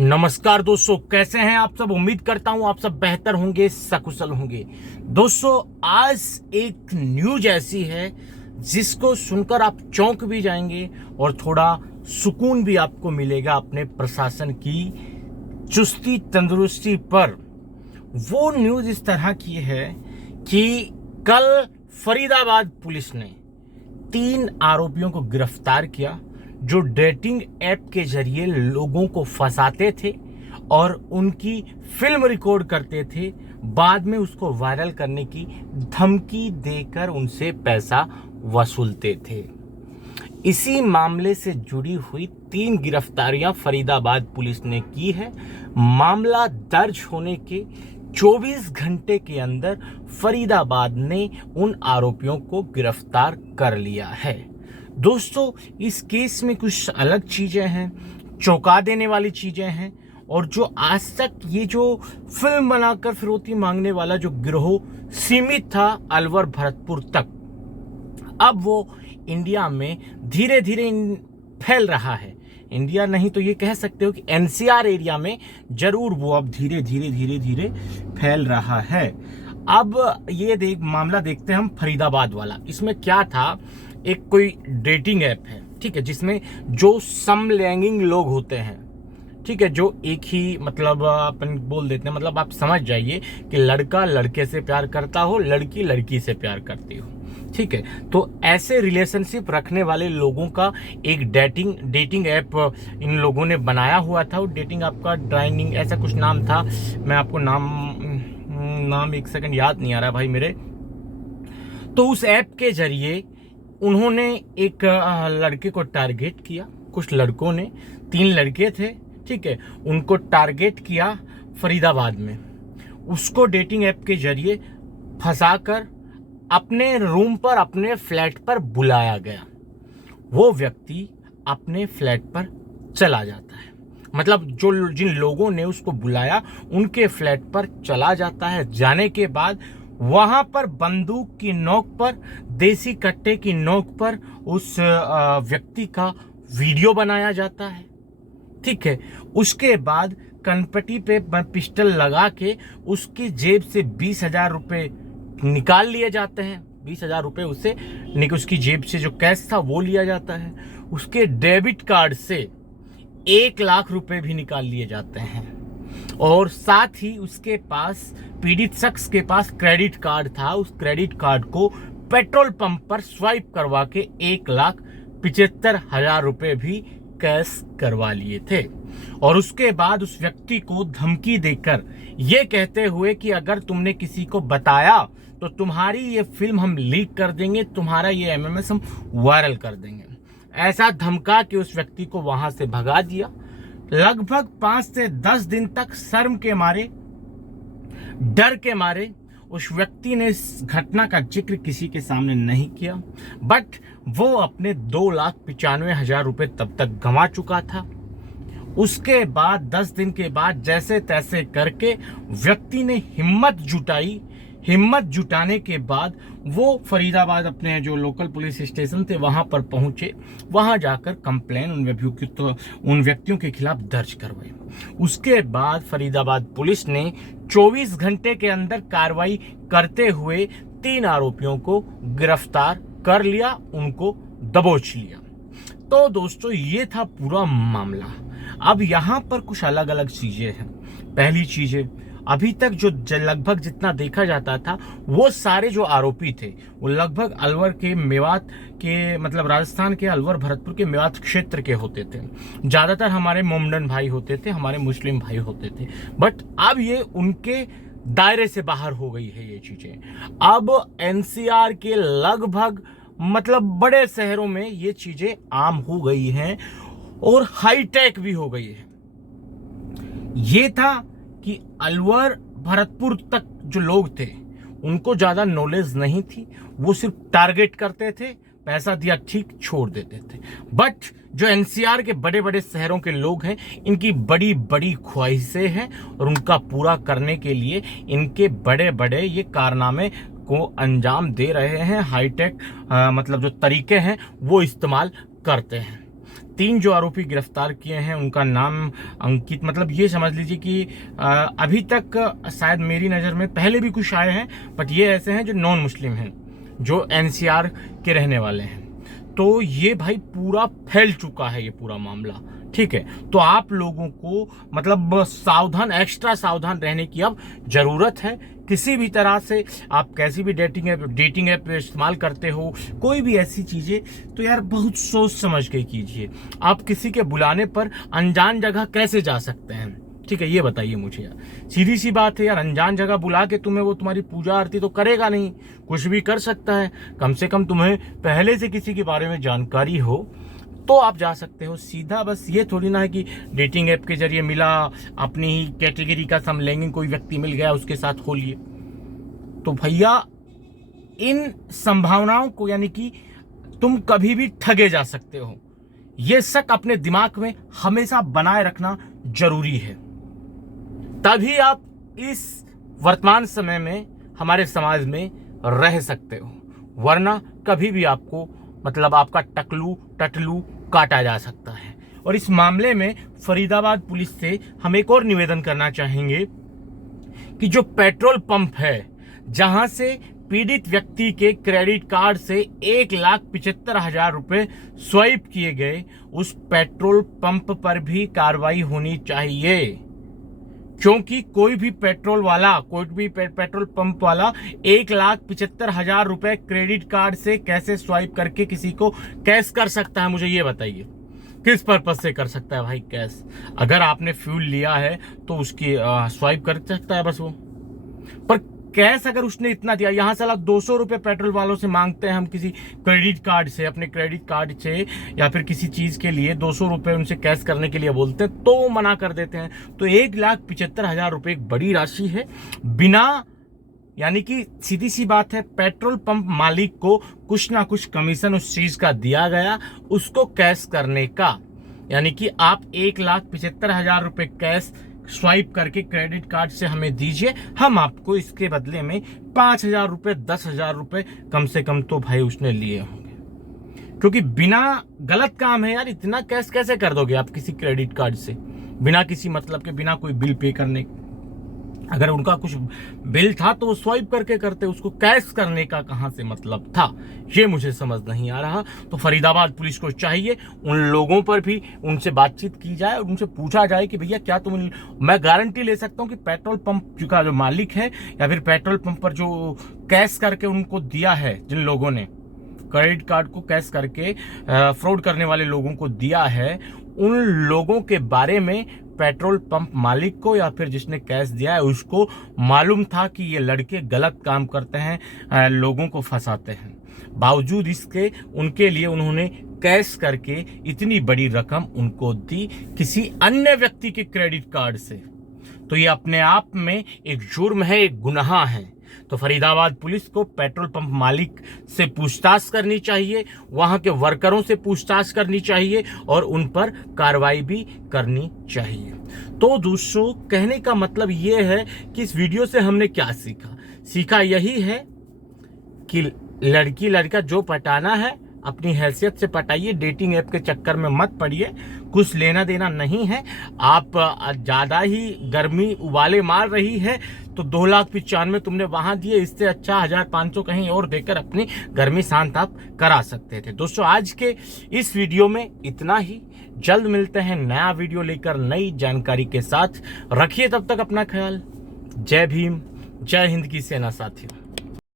नमस्कार दोस्तों, कैसे हैं आप सब। उम्मीद करता हूं आप सब बेहतर होंगे, सकुशल होंगे। दोस्तों, आज एक न्यूज ऐसी है जिसको सुनकर आप चौंक भी जाएंगे और थोड़ा सुकून भी आपको मिलेगा अपने प्रशासन की चुस्ती तंदुरुस्ती पर। वो न्यूज इस तरह की है कि कल फरीदाबाद पुलिस ने 3 आरोपियों को गिरफ्तार किया जो डेटिंग ऐप के जरिए लोगों को फंसाते थे और उनकी फिल्म रिकॉर्ड करते थे, बाद में उसको वायरल करने की धमकी देकर उनसे पैसा वसूलते थे। इसी मामले से जुड़ी हुई 3 गिरफ्तारियां फरीदाबाद पुलिस ने की है। मामला दर्ज होने के 24 घंटे के अंदर फरीदाबाद ने उन आरोपियों को गिरफ्तार कर लिया है। दोस्तों, इस केस में कुछ अलग चीजें हैं, चौंका देने वाली चीजें हैं, और जो आज तक ये जो फिल्म बनाकर फिरौती मांगने वाला जो गिरोह सीमित था अलवर भरतपुर तक, अब वो इंडिया में धीरे धीरे फैल रहा है। इंडिया नहीं तो ये कह सकते हो कि एनसीआर एरिया में जरूर वो अब धीरे धीरे फैल रहा है। अब ये मामला देखते हैं हम फरीदाबाद वाला। इसमें क्या था, एक कोई डेटिंग ऐप है, ठीक है, जिसमें जो समलैंगिक लोग होते हैं, ठीक है, जो एक ही मतलब अपन बोल देते हैं, मतलब आप समझ जाइए कि लड़का लड़के से प्यार करता हो, लड़की लड़की से प्यार करती हो, ठीक है। तो ऐसे रिलेशनशिप रखने वाले लोगों का एक डेटिंग ऐप इन लोगों ने बनाया हुआ था। वो डेटिंग ऐप का ड्राइनिंग ऐसा कुछ नाम था, मैं आपको नाम एक सेकंड याद नहीं आ रहा भाई मेरे। तो उस ऐप के जरिए उन्होंने एक लड़के को टारगेट किया, कुछ लड़कों ने, 3 लड़के थे, ठीक है, उनको टारगेट किया फरीदाबाद में। उसको डेटिंग ऐप के जरिए फंसाकर अपने रूम पर, अपने फ्लैट पर बुलाया गया। वो व्यक्ति अपने फ्लैट पर चला जाता है, मतलब जिन लोगों ने उसको बुलाया उनके फ्लैट पर चला जाता है। जाने के बाद वहां पर बंदूक की नोक पर, देसी कट्टे की नोक पर उस व्यक्ति का वीडियो बनाया जाता है, ठीक है। उसके बाद कनपटी पे पिस्टल लगा के उसकी जेब से 20,000 रुपए निकाल लिए जाते हैं। 20,000 रुपए उसकी जेब से जो कैश था वो लिया जाता है। उसके डेबिट कार्ड से 1 लाख रुपए भी निकाल लिए जाते हैं, और साथ ही उसके पास, पीड़ित शख्स के पास क्रेडिट कार्ड था। उस क्रेडिट कार्ड को पेट्रोल पंप पर स्वाइप करवा के 1,75,000 रुपए भी कैश करवा लिए थे। और उसके बाद उस व्यक्ति को धमकी देकर ये कहते हुए कि अगर तुमने किसी को बताया तो तुम्हारी ये फिल्म हम लीक कर देंगे, तुम्हारा ये एमएमएस हम वायरल कर देंगे, ऐसा धमका के उस व्यक्ति को वहां से भगा दिया। लगभग 5 से 10 दिन तक शर्म के मारे, डर के मारे उस व्यक्ति ने इस घटना का जिक्र किसी के सामने नहीं किया, बट वो अपने 2,95,000 रुपए तब तक गंवा चुका था। उसके बाद 10 दिन के बाद जैसे तैसे करके व्यक्ति ने हिम्मत जुटाने के बाद वो फरीदाबाद अपने जो लोकल पुलिस स्टेशन थे वहां पर पहुंचे। वहां जाकर कंप्लेन उन व्यक्तियों के खिलाफ दर्ज करवाई। उसके बाद फरीदाबाद पुलिस ने 24 घंटे के अंदर कार्रवाई करते हुए 3 आरोपियों को गिरफ्तार कर लिया, उनको दबोच लिया। तो दोस्तों, ये था पूरा मामला। अब यहाँ पर कुछ अलग अलग चीजें हैं। पहली चीजें, अभी तक जो लगभग जितना देखा जाता था, वो सारे जो आरोपी थे वो लगभग अलवर के, मेवात के, मतलब राजस्थान के अलवर भरतपुर के मेवात क्षेत्र के होते थे। ज्यादातर हमारे मोमडन भाई होते थे, हमारे मुस्लिम भाई होते थे। बट अब ये उनके दायरे से बाहर हो गई है ये चीजें। अब एनसीआर के लगभग मतलब बड़े शहरों में ये चीजें आम हो गई हैं और हाईटेक भी हो गई है। ये था कि अलवर भरतपुर तक जो लोग थे उनको ज्यादा नॉलेज नहीं थी, वो सिर्फ टारगेट करते थे, पैसा दिया ठीक, छोड़ देते थे। बट जो एनसीआर के बड़े बड़े शहरों के लोग हैं, इनकी बड़ी बड़ी ख्वाहिशें हैं और उनका पूरा करने के लिए इनके बड़े बड़े ये कारनामे को अंजाम दे रहे हैं। हाईटेक मतलब जो तरीके हैं वो इस्तेमाल करते हैं। 3 जो आरोपी गिरफ्तार किए हैं उनका नाम अंकित, मतलब ये समझ लीजिए कि अभी तक शायद मेरी नज़र में पहले भी कुछ आए हैं, बट ये ऐसे हैं जो नॉन मुस्लिम हैं, जो एनसीआर के रहने वाले हैं। तो ये भाई पूरा फैल चुका है ये पूरा मामला, ठीक है। तो आप लोगों को मतलब सावधान, एक्स्ट्रा सावधान रहने की अब जरूरत है। किसी भी तरह से आप कैसी भी डेटिंग ऐप इस्तेमाल करते हो, कोई भी ऐसी चीजें, तो यार बहुत सोच समझ के कीजिए। आप किसी के बुलाने पर अनजान जगह कैसे जा सकते हैं, ठीक है, ये बताइए मुझे यार। सीधी सी बात है यार, अनजान जगह बुला के तुम्हें वो तुम्हारी पूजा आरती तो करेगा नहीं, कुछ भी कर सकता है। कम से कम तुम्हें पहले से किसी के बारे में जानकारी हो तो आप जा सकते हो सीधा। बस ये थोड़ी ना है कि डेटिंग ऐप के जरिए मिला, अपनी ही कैटेगरी का समलैंगिक कोई व्यक्ति मिल गया उसके साथ हो लिए। तो भैया इन संभावनाओं को, यानी कि तुम कभी भी ठगे जा सकते हो, ये शक अपने दिमाग में हमेशा बनाए रखना जरूरी है। तभी आप इस वर्तमान समय में हमारे समाज में रह सकते हो, वरना कभी भी आपको मतलब आपका टटलू काटा जा सकता है। और इस मामले में फरीदाबाद पुलिस से हम एक और निवेदन करना चाहेंगे कि जो पेट्रोल पंप है जहां से पीड़ित व्यक्ति के क्रेडिट कार्ड से 1,75,000 रुपए स्वाइप किए गए, उस पेट्रोल पंप पर भी कार्रवाई होनी चाहिए। क्योंकि कोई भी पेट्रोल पंप वाला 1,75,000 रुपए क्रेडिट कार्ड से कैसे स्वाइप करके किसी को कैश कर सकता है, मुझे ये बताइए। किस पर्पज से कर सकता है भाई कैश? अगर आपने फ्यूल लिया है तो उसकी स्वाइप कर सकता है बस वो, पर कैश अगर उसने इतना दिया, यहाँ साला 200 रुपए पेट्रोल वालों से मांगते हैं हम किसी क्रेडिट कार्ड से, अपने क्रेडिट कार्ड से या फिर किसी चीज के लिए 200 रुपए उनसे कैश करने के लिए बोलते हैं तो वो मना कर देते हैं। तो 1,75,000 रुपए एक बड़ी राशि है, बिना, यानी कि सीधी सी बात है, पेट्रोल पंप मालिक को कुछ ना कुछ कमीशन उस चीज का दिया गया उसको कैश करने का। यानी कि आप 1,75,000 रुपए कैश स्वाइप करके क्रेडिट कार्ड से हमें दीजिए, हम आपको इसके बदले में 5,000 रुपए 10,000 रुपए कम से कम तो भाई उसने लिए होंगे। क्योंकि बिना, गलत काम है यार, इतना कैश कैसे कर दोगे आप किसी क्रेडिट कार्ड से बिना किसी मतलब के, बिना कोई बिल पे करने। अगर उनका कुछ बिल था तो वो स्वाइप करके करते, उसको कैश करने का कहां से मतलब था, ये मुझे समझ नहीं आ रहा। तो फरीदाबाद पुलिस को चाहिए उन लोगों पर भी उनसे बातचीत की जाए और उनसे पूछा जाए कि भैया क्या तुम, मैं गारंटी ले सकता हूं कि पेट्रोल पंप का जो मालिक है या फिर पेट्रोल पंप पर जो कैश करके उनको दिया है, जिन लोगों ने क्रेडिट कार्ड को कैश करके फ्रॉड करने वाले लोगों को दिया है, उन लोगों के बारे में पेट्रोल पंप मालिक को या फिर जिसने कैश दिया है उसको मालूम था कि ये लड़के गलत काम करते हैं, लोगों को फंसाते हैं। बावजूद इसके उनके लिए उन्होंने कैश करके इतनी बड़ी रकम उनको दी किसी अन्य व्यक्ति के क्रेडिट कार्ड से। तो ये अपने आप में एक जुर्म है, एक गुनाह है। तो फरीदाबाद पुलिस को पेट्रोल पंप मालिक से पूछताछ करनी चाहिए, वहां के वर्करों से पूछताछ करनी चाहिए और उन पर कार्रवाई भी करनी चाहिए। तो दोस्तों, कहने का मतलब ये है कि इस वीडियो से हमने क्या सीखा यही है कि लड़की लड़का जो पटाना है अपनी हैसियत से पटाइए, डेटिंग ऐप के चक्कर में मत पड़िए, कुछ लेना देना नहीं है। आप ज़्यादा ही गर्मी उबाले मार रही है तो 2,95,000 तुमने वहां दिए, इससे अच्छा 1,500 कहीं और देकर अपनी गर्मी शांत आप करा सकते थे। दोस्तों, आज के इस वीडियो में इतना ही। जल्द मिलते हैं नया वीडियो लेकर नई जानकारी के साथ। रखिए तब तक अपना ख्याल। जय भीम, जय हिंद की सेना साथियों।